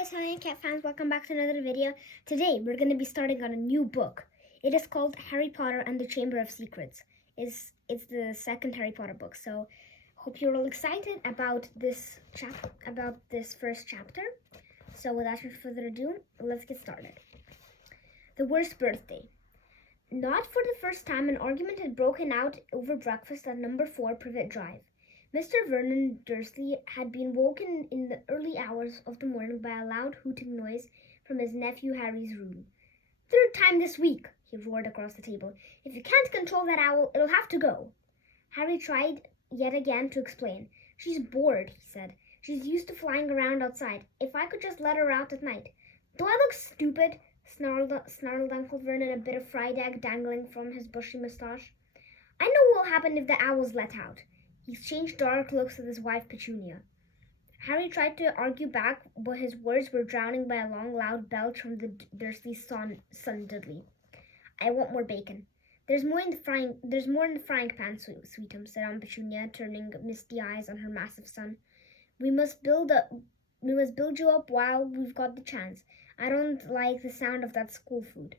guys, hi Cat fans, welcome back to another video. Today we're going to be starting on a new book. It is called Harry Potter and the Chamber of Secrets. It's the second Harry Potter book, so hope you're all excited about this first chapter. So without further ado, let's get started. The worst birthday. Not for the first time, an argument had broken out over breakfast at number 4 Privet Drive. Mr. Vernon Dursley had been woken in the early hours of the morning by a loud hooting noise from his nephew Harry's room. "Third time this week," he roared across the table. "If you can't control that owl, it'll have to go." Harry tried yet again to explain. "She's bored," he said. "She's used to flying around outside. If I could just let her out at night." "Do I look stupid?" snarled Uncle Vernon, a bit of fried egg dangling from his bushy moustache. "I know what will happen if the owl's let out." He exchanged dark looks with his wife Petunia. Harry tried to argue back, but his words were drowned by a long, loud belch from the Dursley's son Dudley. "I want more bacon." There's more in the frying pan, Sweetum," said Aunt Petunia, turning misty eyes on her massive son. We must build you up while we've got the chance. I don't like the sound of that school food."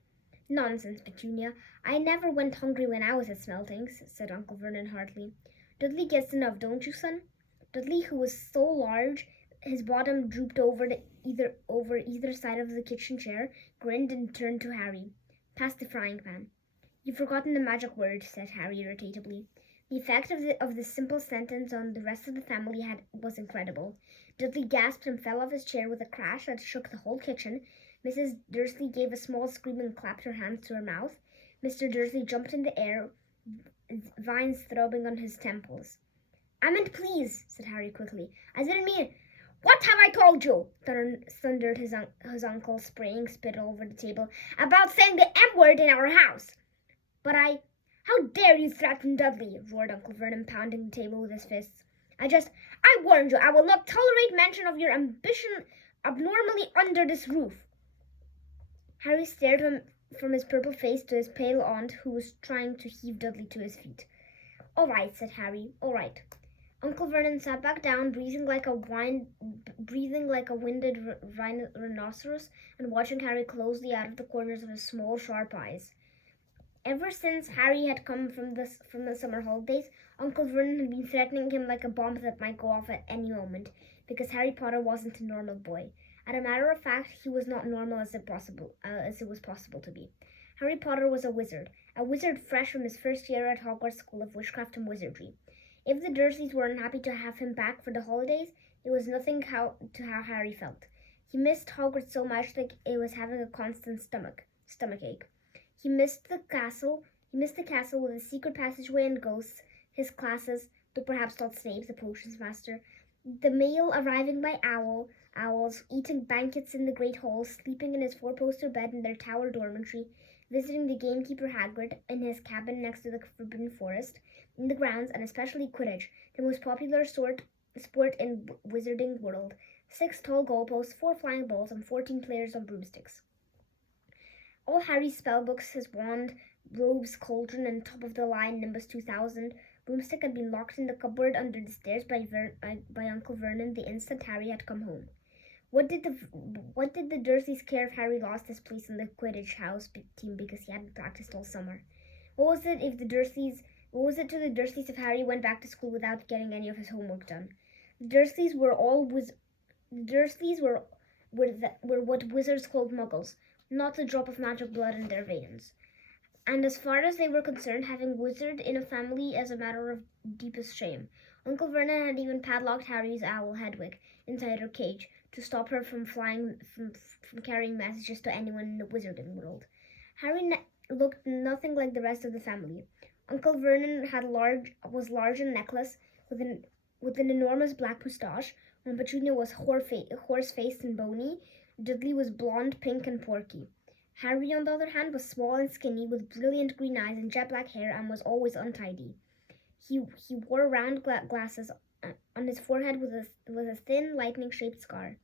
"Nonsense, Petunia. I never went hungry when I was at Smeltings," said Uncle Vernon heartily. "Dudley gets enough, don't you, son?" Dudley, who was so large his bottom drooped over either side of the kitchen chair, grinned and turned to Harry. "Pass the frying pan." "You've forgotten the magic word," said Harry irritably. The effect of this simple sentence on the rest of the family was incredible. Dudley gasped and fell off his chair with a crash that shook the whole kitchen. Mrs. Dursley gave a small scream and clapped her hands to her mouth. Mr. Dursley jumped in the air, vines throbbing on his temples. "I meant please," said Harry quickly. "I didn't mean—" "What have I told you?" thundered his uncle, spraying spit all over the table. "About saying the M-word in our house." "But How dare you threaten Dudley?" roared Uncle Vernon, pounding the table with his fists. I warned you, I will not tolerate mention of your ambition abnormally under this roof." Harry stared from his purple face to his pale aunt, who was trying to heave Dudley to his feet. "All right," said Harry, "all right." Uncle Vernon sat back down, breathing like a winded rhinoceros, and watching Harry closely out of the corners of his small, sharp eyes. Ever since Harry had come from the summer holidays, Uncle Vernon had been threatening him like a bomb that might go off at any moment, because Harry Potter wasn't a normal boy. As a matter of fact, he was not normal as it was possible to be. Harry Potter was a wizard fresh from his first year at Hogwarts School of Witchcraft and Wizardry. If the Dursleys were unhappy to have him back for the holidays, it was nothing to how Harry felt. He missed Hogwarts so much that it was having a constant stomachache. He missed the castle with its secret passageway and ghosts, his classes, though perhaps not Snape, the potions master, the mail arriving by owls, eating banquets in the great hall, sleeping in his four-poster bed in their tower dormitory, visiting the gamekeeper Hagrid in his cabin next to the Forbidden Forest, in the grounds, and especially Quidditch, the most popular sport in Wizarding World. 6 tall goalposts, 4 flying balls, and 14 players on broomsticks. All Harry's spellbooks, his wand, robes, cauldron, and top-of-the-line Nimbus 2000 broomstick had been locked in the cupboard under the stairs by Uncle Vernon the instant Harry had come home. What did the Dursleys care if Harry lost his place on the Quidditch house team because he hadn't practiced all summer? What was it to the Dursleys if Harry went back to school without getting any of his homework done? The Dursleys were what wizards called muggles, not a drop of magic blood in their veins. And as far as they were concerned, having wizard in a family is a matter of deepest shame. Uncle Vernon had even padlocked Harry's owl Hedwig inside her cage to stop her from carrying messages to anyone in the wizarding world. Harry looked nothing like the rest of the family. Uncle Vernon was large and necklace, with an enormous black moustache, while Petunia was horse-faced and bony. Dudley was blonde, pink, and porky. Harry, on the other hand, was small and skinny, with brilliant green eyes and jet-black hair, and was always untidy. He wore round glasses on his forehead with a thin, lightning-shaped scar.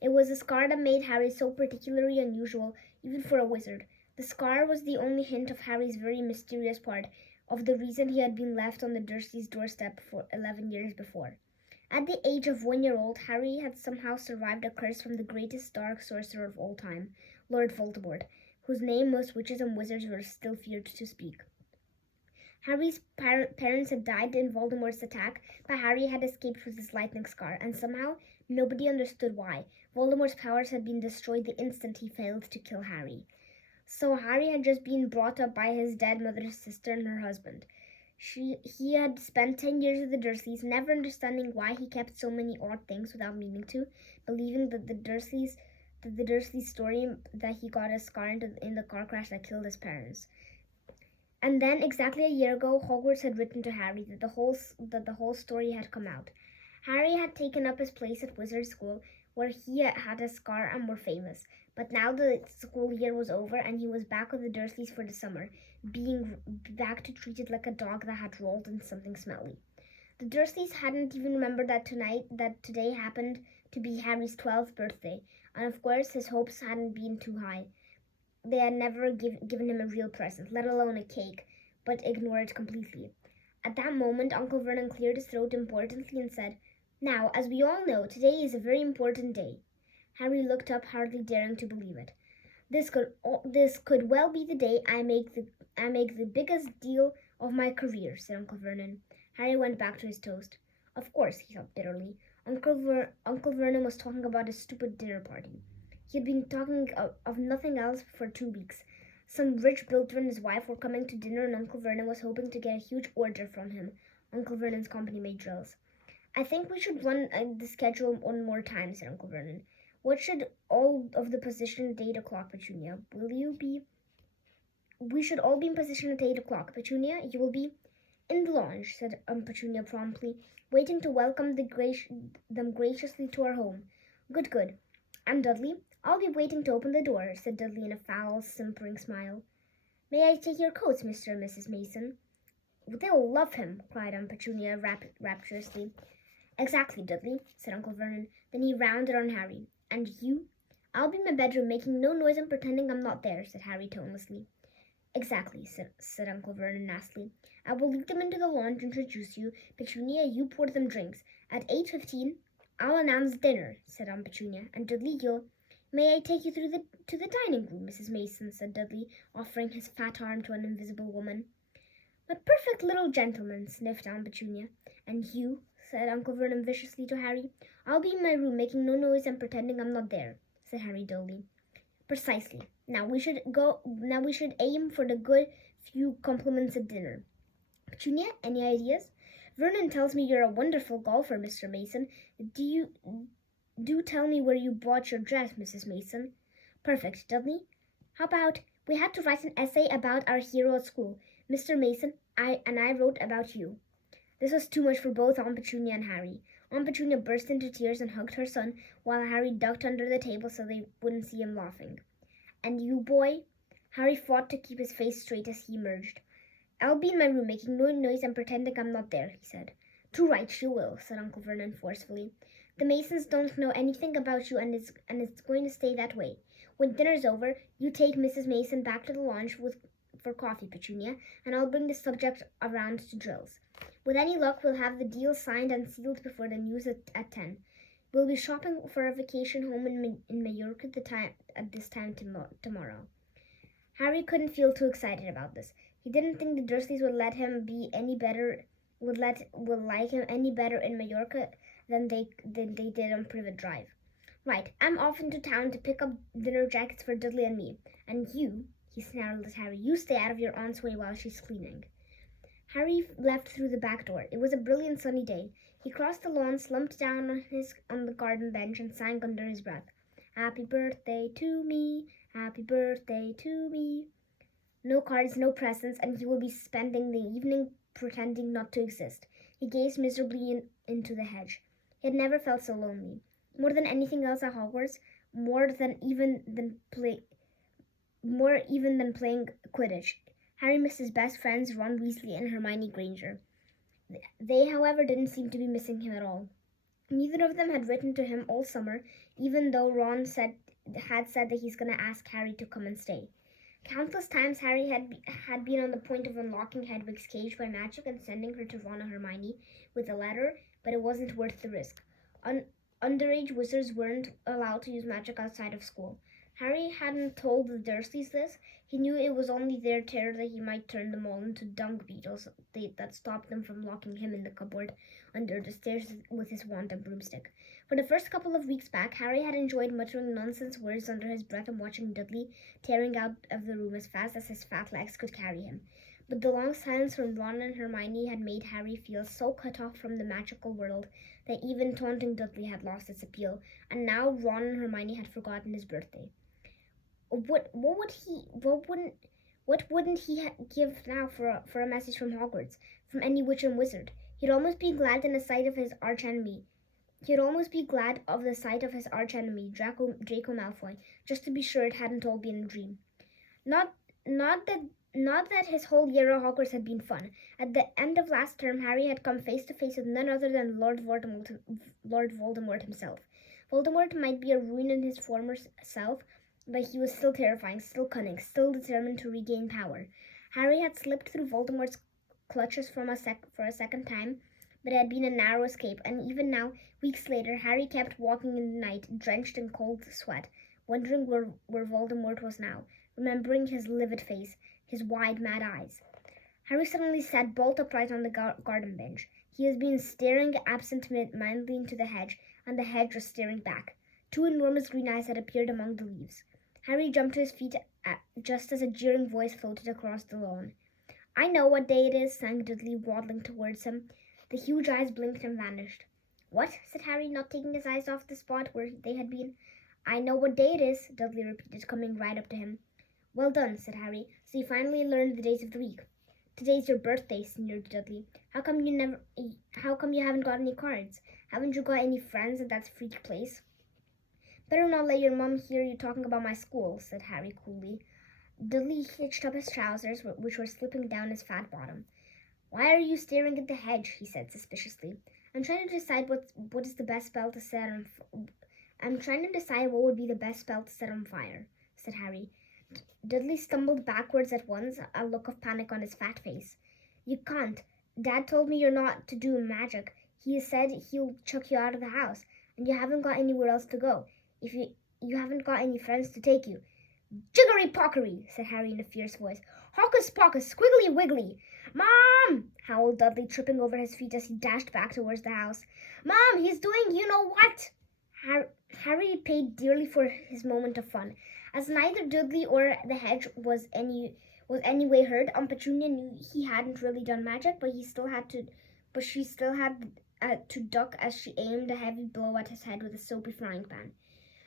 It was a scar that made Harry so particularly unusual, even for a wizard. The scar was the only hint of Harry's very mysterious part, of the reason he had been left on the Dursleys' doorstep for 11 years before. At the age of 1 year old, Harry had somehow survived a curse from the greatest dark sorcerer of all time, Lord Voldemort, whose name most witches and wizards were still feared to speak. Harry's parents had died in Voldemort's attack, but Harry had escaped with his lightning scar, and somehow nobody understood why. Voldemort's powers had been destroyed the instant he failed to kill Harry. So Harry had just been brought up by his dead mother's sister and her husband. He had spent 10 years with the Dursleys, never understanding why he kept so many odd things without meaning to, believing that the Dursley story that he got a scar in the car crash that killed his parents. And then, exactly a year ago, Hogwarts had written to Harry that the whole story had come out. Harry had taken up his place at Wizard School, where he had a scar and were famous. But now the school year was over, and he was back with the Dursleys for the summer, being back to treated like a dog that had rolled in something smelly. The Dursleys hadn't even remembered that today happened to be Harry's 12th birthday, and of course his hopes hadn't been too high. They had never given him a real present, let alone a cake, but ignored it completely. At that moment, Uncle Vernon cleared his throat importantly and said, "Now, as we all know, today is a very important day." Harry looked up, hardly daring to believe it. This could well be the day I make the biggest deal of my career," said Uncle Vernon. Harry went back to his toast. Of course, he thought bitterly. Uncle Vernon was talking about his stupid dinner party. He had been talking of nothing else for 2 weeks. Some rich builder and his wife were coming to dinner, and Uncle Vernon was hoping to get a huge order from him. Uncle Vernon's company made drills. "I think we should run the schedule one more time," said Uncle Vernon. "What should all of the position at 8 o'clock, Petunia? Will you be..." "We should all be in position at 8 o'clock. Petunia, you will be..." "In the lounge," said Petunia promptly, waiting to welcome them graciously to our home. Good, good. "And Dudley? I'll be waiting to open the door," said Dudley in a foul, simpering smile. "May I take your coats, Mr. and Mrs. Mason?" "They'll love him," cried Aunt Petunia rapturously. "Exactly, Dudley," said Uncle Vernon. Then he rounded on Harry. "And you?" "I'll be in my bedroom making no noise and pretending I'm not there," said Harry tonelessly. "Exactly," said Uncle Vernon nastily. "I will lead them into the lounge and introduce you. Petunia, you pour them drinks. At 8:15, I'll announce dinner," said Aunt Petunia. "And Dudley, you'll..." "May I take you to the dining room, Mrs. Mason?" said Dudley, offering his fat arm to an invisible woman. "A perfect little gentleman," sniffed Aunt Petunia. "And you?" said Uncle Vernon viciously to Harry. "I'll be in my room making no noise and pretending I'm not there," said Harry dully. "Precisely. Now we should aim for the good few compliments at dinner. Petunia, any ideas? Vernon tells me you're a wonderful golfer, Mr. Mason. Do tell me where you bought your dress, Mrs. Mason." "Perfect, Dudley. How about, we had to write an essay about our hero at school. Mr. Mason, I wrote about you." This was too much for both Aunt Petunia and Harry. Aunt Petunia burst into tears and hugged her son, while Harry ducked under the table so they wouldn't see him laughing. "And you, boy?" Harry fought to keep his face straight as he emerged. "I'll be in my room making no noise and pretending I'm not there," he said. "Too right you will," said Uncle Vernon forcefully. "The Masons don't know anything about you, and it's going to stay that way. When dinner's over, you take Mrs. Mason back to the lounge for coffee, Petunia, and I'll bring the subject around to drills. With any luck, we'll have the deal signed and sealed before the news at 10. We'll be shopping for a vacation home in Majorca at this time tomorrow." Harry couldn't feel too excited about this. He didn't think the Dursleys would like him any better in Majorca than they did on Privet Drive. "Right, I'm off into town to pick up dinner jackets for Dudley and me. And you," he snarled at Harry, "you stay out of your aunt's way while she's cleaning." Harry left through the back door. It was a brilliant sunny day. He crossed the lawn, slumped down on the garden bench, and sang under his breath, "Happy birthday to me, happy birthday to me." No cards, no presents, and he will be spending the evening pretending not to exist. He gazed miserably into the hedge. He had never felt so lonely. More than anything else at Hogwarts, more even than playing Quidditch, Harry missed his best friends Ron Weasley and Hermione Granger. They, however, didn't seem to be missing him at all. Neither of them had written to him all summer, even though Ron had said that he's going to ask Harry to come and stay. Countless times Harry had been on the point of unlocking Hedwig's cage by magic and sending her to Ron or Hermione with a letter, but it wasn't worth the risk. Underage wizards weren't allowed to use magic outside of school. Harry hadn't told the Dursleys this. He knew it was only their terror that he might turn them all into dung beetles that stopped them from locking him in the cupboard under the stairs with his wand and broomstick. For the first couple of weeks back, Harry had enjoyed muttering nonsense words under his breath and watching Dudley tearing out of the room as fast as his fat legs could carry him. But the long silence from Ron and Hermione had made Harry feel so cut off from the magical world that even taunting Dudley had lost its appeal, and now Ron and Hermione had forgotten his birthday. What wouldn't he give now for a message from Hogwarts, from any witch and wizard? He'd almost be glad in the sight of his archenemy. Draco Malfoy, just to be sure it hadn't all been a dream. Not that his whole year at Hogwarts had been fun. At the end of last term, Harry had come face to face with none other than Lord Voldemort himself. Voldemort might be a ruin in his former self, but he was still terrifying, still cunning, still determined to regain power. Harry had slipped through Voldemort's clutches for a second time, but it had been a narrow escape, and even now, weeks later, Harry kept walking in the night, drenched in cold sweat, wondering where Voldemort was now, remembering his livid face, his wide, mad eyes. Harry suddenly sat bolt upright on the garden bench. He had been staring absent-mindedly into the hedge, and the hedge was staring back. Two enormous green eyes had appeared among the leaves. Harry jumped to his feet just as a jeering voice floated across the lawn. "I know what day it is," sang Dudley, waddling towards him. The huge eyes blinked and vanished. "What?" said Harry, not taking his eyes off the spot where they had been. "I know what day it is," Dudley repeated, coming right up to him. "Well done," said Harry. "So you finally learned the days of the week." "Today's your birthday," sneered Dudley. How come you haven't got any cards? Haven't you got any friends at that freak place?" "Better not let your mum hear you talking about my school," said Harry coolly. Dudley hitched up his trousers, which were slipping down his fat bottom. "Why are you staring at the hedge?" he said suspiciously. I'm trying to decide what is the best spell to set on. I'm trying to decide what would be the best spell to set on fire," said Harry. Dudley stumbled backwards at once, a look of panic on his fat face. "You can't. Dad told me you're not to do magic. He said he'll chuck you out of the house, and you haven't got anywhere else to go. If you haven't got any friends to take you." "Jiggery-pockery," said Harry in a fierce voice. "Hocus-pocus, squiggly-wiggly." "Mom!" howled Dudley, tripping over his feet as he dashed back towards the house. "Mom, he's doing you-know-what!" Harry paid dearly for his moment of fun. As neither Dudley or the hedge was any way hurt, Aunt Petunia knew he hadn't really done magic, but she still had to duck as she aimed a heavy blow at his head with a soapy frying pan.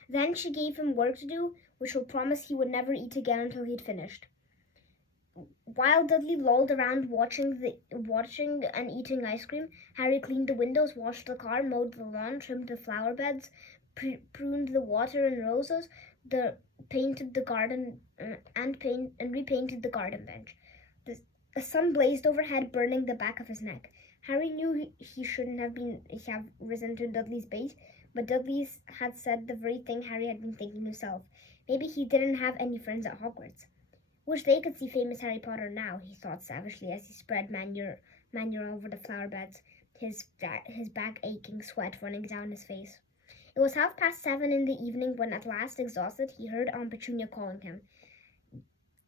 Then she gave him work to do, which would promise he would never eat again until he'd finished. While Dudley lolled around watching and eating ice cream, Harry cleaned the windows, washed the car, mowed the lawn, trimmed the flower beds, pruned the water and roses, painted the garden and repainted the garden bench. The sun blazed overhead, burning the back of his neck. Harry knew he shouldn't have risen to Dudley's bait, but Dudley had said the very thing Harry had been thinking himself. Maybe he didn't have any friends at Hogwarts. Wish they could see famous Harry Potter now, he thought savagely as he spread manure over the flower beds, his back aching, sweat running down his face. It was 7:30 in the evening when, at last exhausted, he heard Aunt Petunia calling him.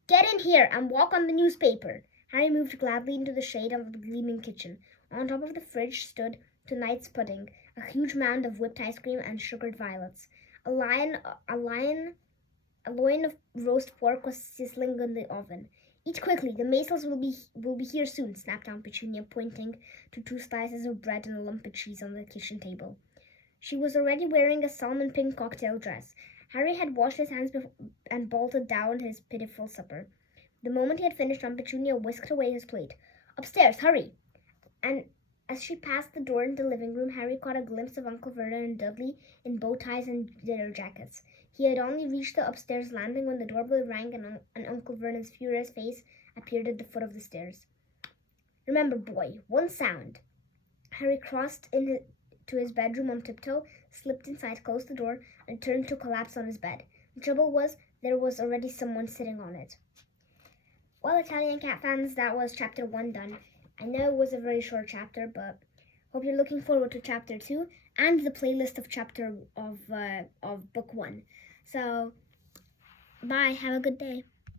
"Get in here and walk on the newspaper." Harry moved gladly into the shade of the gleaming kitchen. On top of the fridge stood tonight's pudding, a huge mound of whipped ice cream and sugared violets. A loin of roast pork was sizzling in the oven. "Eat quickly, the Maisels will be here soon," snapped Aunt Petunia, pointing to 2 slices of bread and a lump of cheese on the kitchen table. She was already wearing a salmon pink cocktail dress. Harry had washed his hands and bolted down his pitiful supper. The moment he had finished, Aunt Petunia whisked away his plate. "Upstairs, hurry!" And as she passed the door in the living room, Harry caught a glimpse of Uncle Vernon and Dudley in bow ties and dinner jackets. He had only reached the upstairs landing when the doorbell rang and Uncle Vernon's furious face appeared at the foot of the stairs. "Remember, boy, one sound." Harry crossed to his bedroom on tiptoe, slipped inside, closed the door, and turned to collapse on his bed. The trouble was, there was already someone sitting on it. Well, Italian Cat fans, that was chapter 1 done. I know it was a very short chapter, but Hope you're looking forward to chapter 2 and the playlist of chapter of book 1. So, bye. Have a good day.